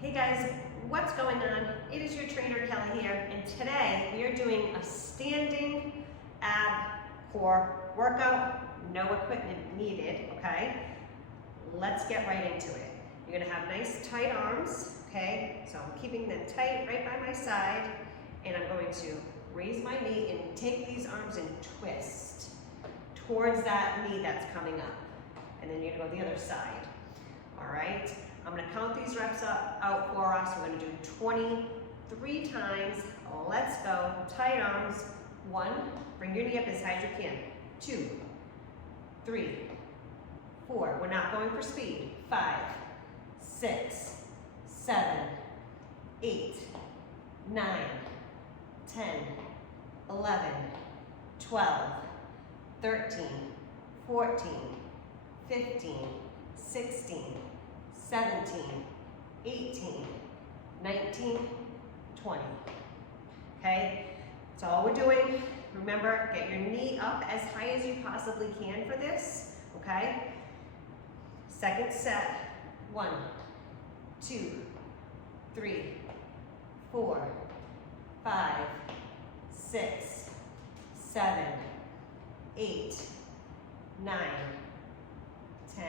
Hey guys, what's going on? It is your trainer Kelly here, and today we are doing a standing ab core workout, no equipment needed, okay? Let's get right into it. You're gonna have nice tight arms, okay? So I'm keeping them tight right by my side, and I'm going to raise my knee and take these arms and twist towards that knee that's coming up. And then you're gonna go the other side, all right? I'm gonna count these reps out for us. We're gonna do 23 times. Let's go. Tight arms. 1, bring your knee up as high as you can. 2, 3, 4. We're not going for speed. 5, 6, 7, 8, 9, 10, 11, 12, 13, 14, 15, 16, 17, 18, 19, 20. Okay, that's all we're doing. Remember, get your knee up as high as you possibly can for this, okay? Second set, 1, 2, 3, 4, 5, 6, 7, 8, 9, 10,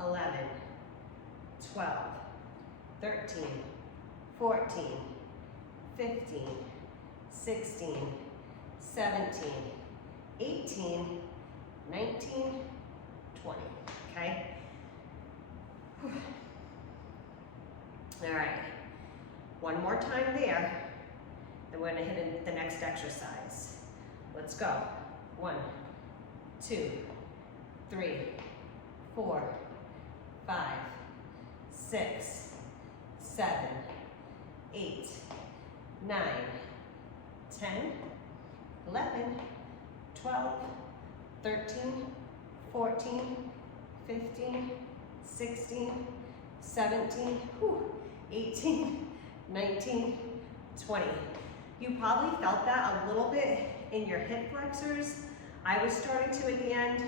11, 12, 13, 14, 15, 16, 17, 18, 19, 20, okay? Whew. All right, one more time there, then we're gonna hit in the next exercise. Let's go. 1, 2, 3, 4, 5, 6, 7, 8, 9, 10, 11, 12, 13, 14, 15, 16, 17, 18, 19, 20. You probably felt that a little bit in your hip flexors. I was starting to at the end.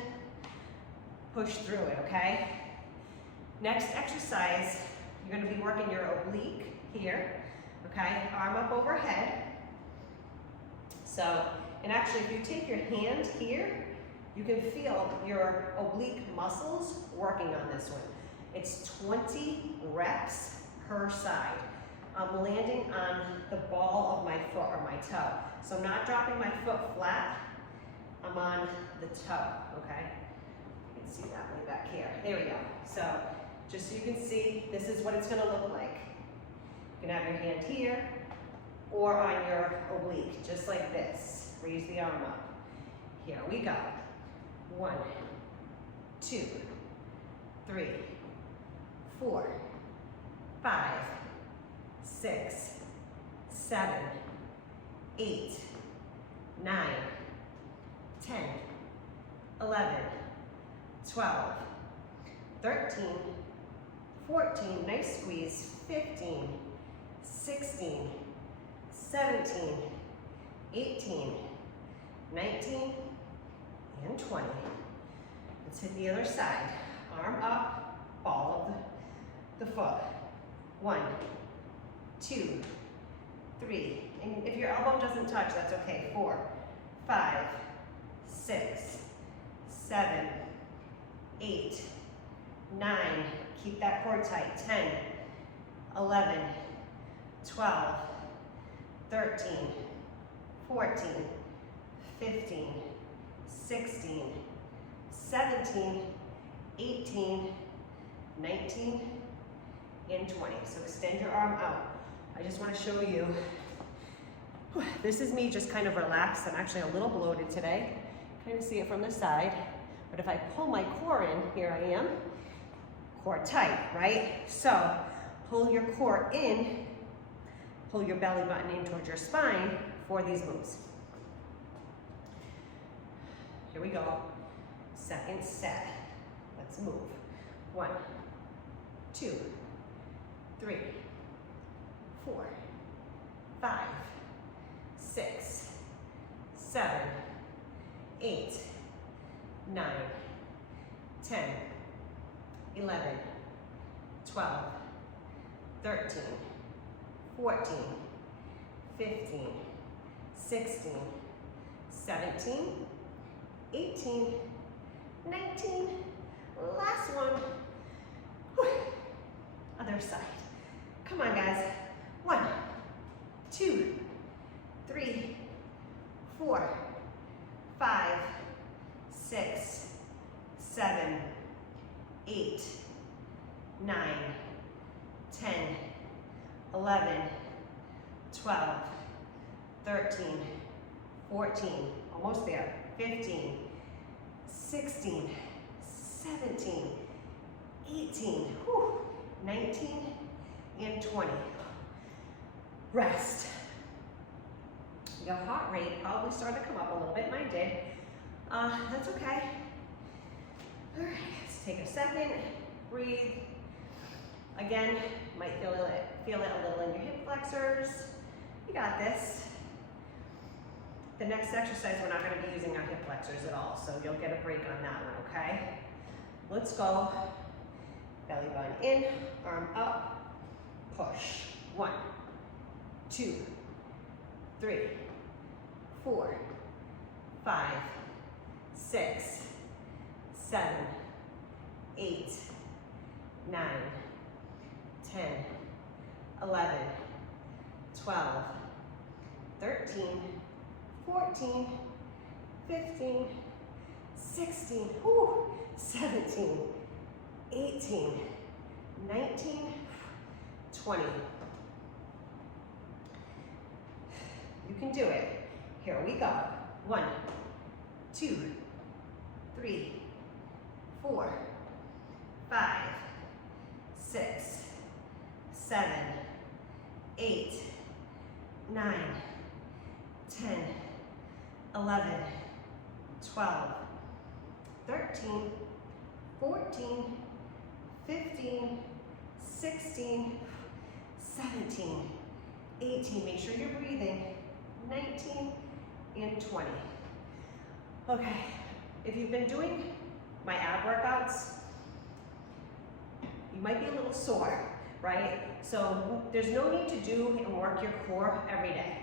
Push through it, okay? Next exercise, you're gonna be working your oblique here, okay? Arm up overhead. So, and actually if you take your hand here, you can feel your oblique muscles working on this one. It's 20 reps per side. I'm landing on the ball of my foot or my toe. So I'm not dropping my foot flat, I'm on the toe, okay? See that way back here. There we go. So just so you can see, this is what it's going to look like. You can have your hand here or on your oblique, just like this. Raise the arm up. Here we go. 1, 2, 3, 4, 5, 6, 7, 8, 9, 10, 11, 12, 13, 14, nice squeeze, 15, 16, 17, 18, 19, and 20. Let's hit the other side. Arm up, ball of the foot. 1, 2, 3, and if your elbow doesn't touch, that's okay. 4, 5, 6, 7, 8, 9, keep that core tight, 10, 11, 12, 13, 14, 15, 16, 17, 18, 19, and 20. So extend your arm out. I just want to show you, this is me just kind of relaxed. I'm actually a little bloated today. Kind of see it from the side. But if I pull my core in, here I am, core tight, right? So pull your core in, pull your belly button in towards your spine for these moves. Here we go. Second set. Let's move. 1, 2, 3, 4, 5, 6, 7, 8, 9, 10, 11, 12, 13, 14, 15, 16, 17, 18, 19, last one. Whew. Other side. Come on, guys. 1, 2, 3, 4, 5, 6, 7, 8, 9, 10, 11, 12, 13, 14, almost there, 15, 16, 17, 18, whew, 19, and 20. Rest. Your heart rate probably started to come up a little bit, mine did. That's okay. All right, let's take a second, breathe. Again, you might feel it a little in your hip flexors. You got this. The next exercise, we're not gonna be using our hip flexors at all, so you'll get a break on that one, okay? Let's go. Belly button in, arm up, push. 1, 2, 3, 4, 5, 6, 7, 8, 9, 10, 11, 12, 13, 14, 15, 16, 17, 18, 19, 20. You can do it. Here we go. 1, 2, 3, 4, 5, 6, 7, 8, 9, 10, 11, 12, 13, 14, 15, 16, 17, 18. Make sure you're breathing. 19 and 20. Okay, if you've been doing my ab workouts, you might be a little sore, right? So there's no need to do and work your core every day.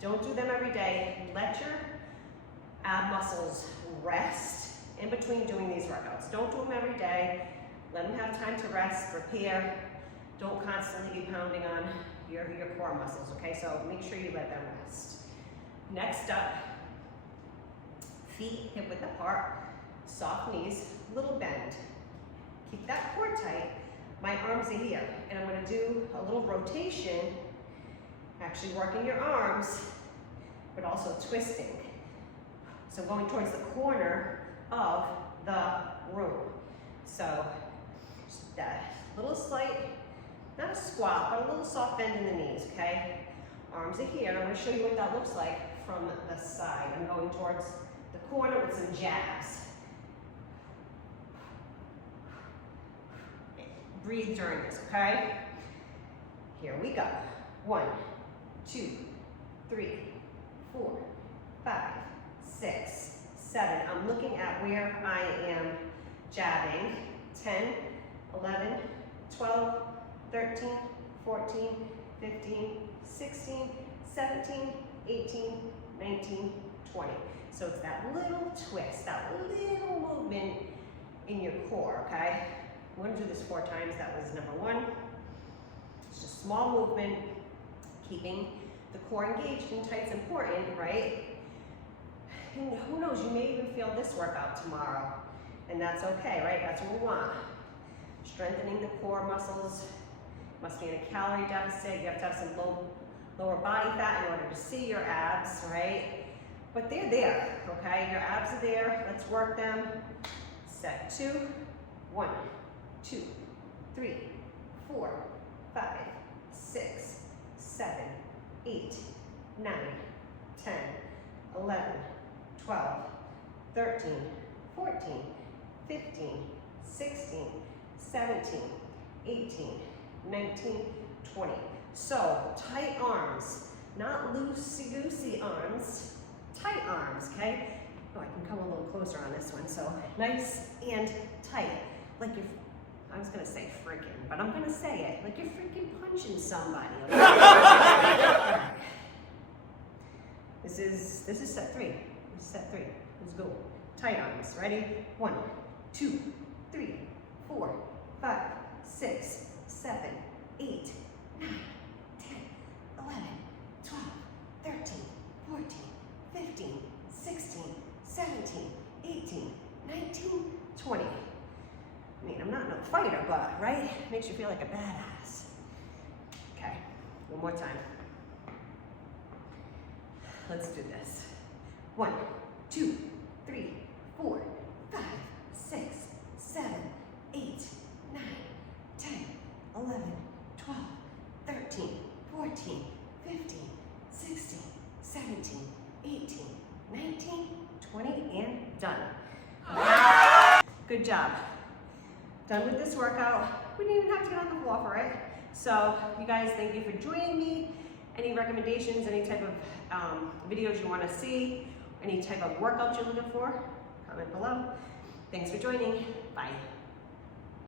Don't do them every day. Let your ab muscles rest in between doing these workouts. Don't do them every day. Let them have time to rest, repair. Don't constantly be pounding on your core muscles, okay? So make sure you let them rest. Next up, feet hip width apart, soft knees, little bend. Keep that core tight. My arms are here, and I'm gonna do a little rotation, actually working your arms, but also twisting. So going towards the corner of the room. So just that little slight, not a squat, but a little soft bend in the knees, okay? Arms are here. I'm gonna show you what that looks like from the side. I'm going towards the corner with some jabs. Breathe during this, okay? Here we go. 1, 2, 3, 4, 5, 6, 7. I'm looking at where I am jabbing. 10, 11, 12, 13, 14, 15, 16, 17, 18, 19, 20. So it's that little twist, that little movement in your core, okay? I'm gonna do this 4 times. That was number 1. It's just small movement, keeping the core engaged and tight is important, right? And who knows, you may even feel this workout tomorrow, and that's okay, right? That's what we want. Strengthening the core muscles. Must be in a calorie deficit. You have to have some lower body fat in order to see your abs, right? But they're there, okay? Your abs are there. Let's work them. Set 2. 1, 2, 3, 4, 5, 6, 7, 8, 9, 10, 11, 12, 13, 14, 15, 16, 17, 18, 19, 20. So tight arms, not loosey-goosey arms, tight arms, okay? Oh, I can come a little closer on this one. So nice and tight, like you're, I was gonna say freaking, but I'm gonna say it, like you're freaking punching somebody. Okay? This is set 3. This is set 3. Let's go. Tight arms. Ready? 1, 2, 3, 4, 5, 6, 7, 8, 9, 10, 11, 12, 13, 14, 15, 16, 17, 18, 19, 20. I mean, I'm not no fighter, but, right? Makes you feel like a badass. Okay, one more time. Let's do this. 1, 2, 3, 4, 5, 6, 7, 8, 9, 10, 11, 12, 13, 14, 15, 16, 17, 18, 19, 20, and done. Good job. Done with this workout. We didn't even have to get on the floor for it. So you guys, thank you for joining me. Any recommendations, any type of videos you want to see, any type of workout you're looking for, comment below. Thanks for joining. Bye.